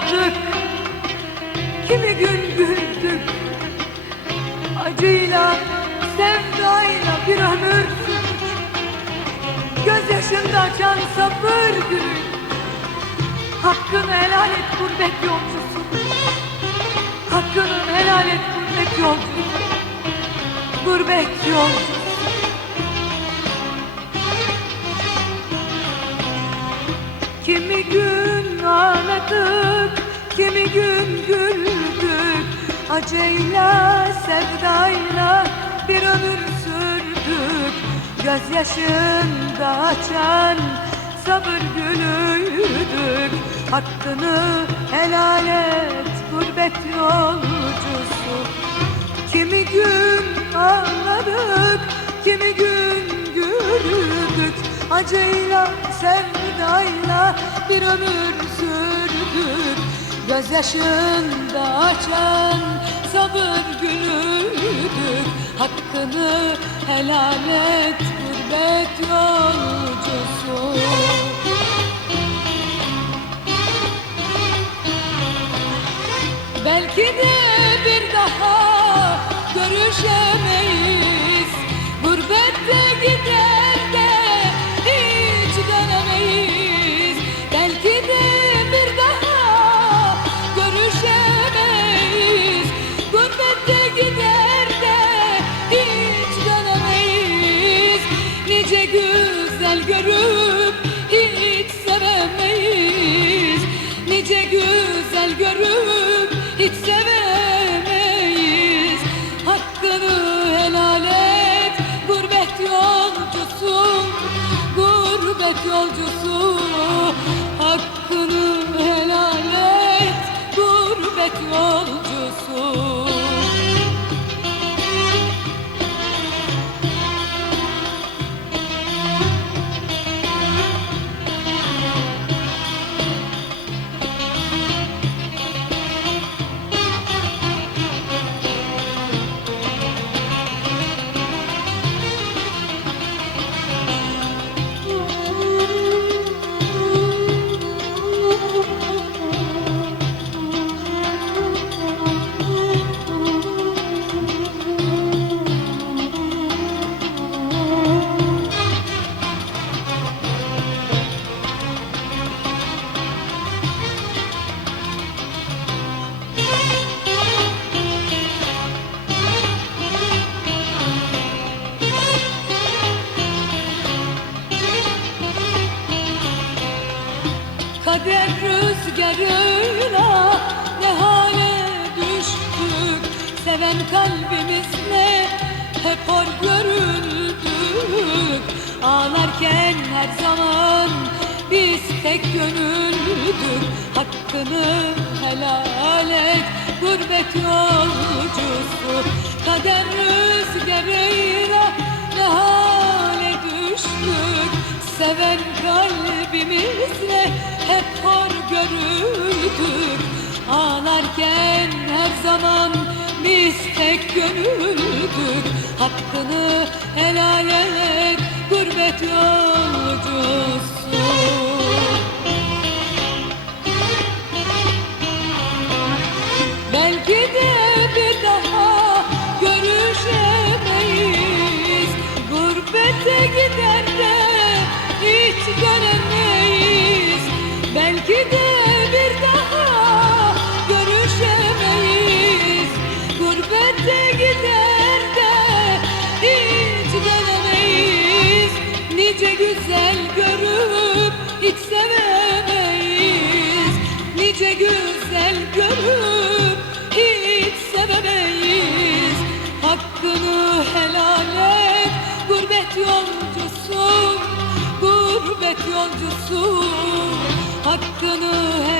ağladık Kimi gün güldük Acıyla, sevdayla bir ömür sürdük Gözyaşında can sabır gülü Hakkını helal et gurbet yolcusu. Hakkını helal et gurbet yolcusu. Gurbet yolcusu. Kimi gün ağladık, kimi gün güldük. Acıyla, sevdayla bir ömür sürdük. Gözyaşında açan sabır gülüydük. Hakkını helal et gurbet yolcusu. Kimi gün ağladık, kimi gün güldük. Acıyla, sevdayla bir ömür sürdük Gözyaşında açan sabır gülüdük Hakkını helal et gurbet yolcusu. Belki de bir daha görüşemeyiz güzel görüp hiç sevemeyiz. Nice güzel görüp hiç sevemeyiz. Hakkını helal et gurbet yolcusu Gurbet yolcusu Seven kalbimizle hep hor görüldük. Ağlarken her zaman biz tek gönüldük. Hakkını helal et gurbet yolcusu. Kader rüzgarıyla ne hale düştük. Seven kalbimizle hep hor görüldük. Ağlarken her zaman biz tek gönüldük Hakkını helal et gurbet yolcusu yolcusu hakkını her